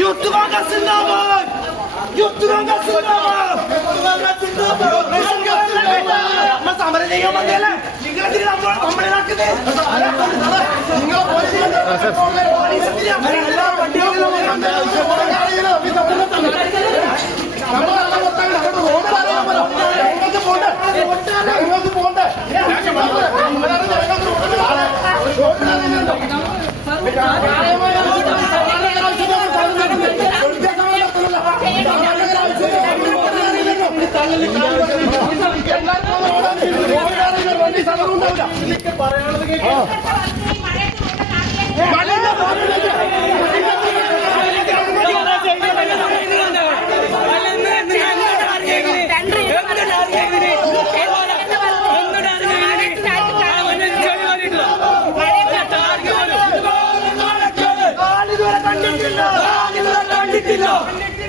Youth Congress സിന്ദാബാദ്. യൂത്ത് കോൺഗ്രസ് സിന്ദാബാദ്. നമ്മൾ സമരം ചെയ്യാൻ വന്നല്ലേ നിങ്ങൾ എന്തിനാ നമ്മൾ നമ്മളെ ഇതുവരെ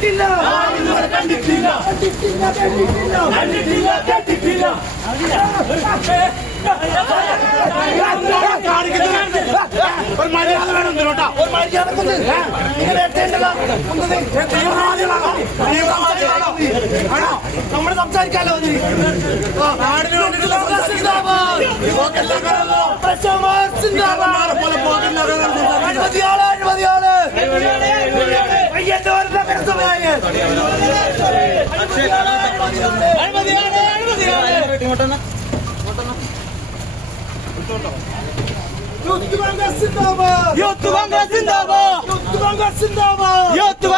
കണ്ടിട്ടില്ല. കണ്ടിട്ടില്ല കണ്ടിട്ടില്ല. കണ്ടിട്ടില്ല കണ്ടിട്ടില്ല ഒരു മര്യാദ വേണം ഇതിലോട്ടാ ഒരു മര്യാദ നമ്മൾ സംസാരിക്കാലോ നാടിന് വേണ്ടിയിട്ടുള്ള അഴിമതിയാണ് യൂത്ത് കോൺഗ്രസ് യൂത്ത് കോൺഗ്രസ് യൂത്ത്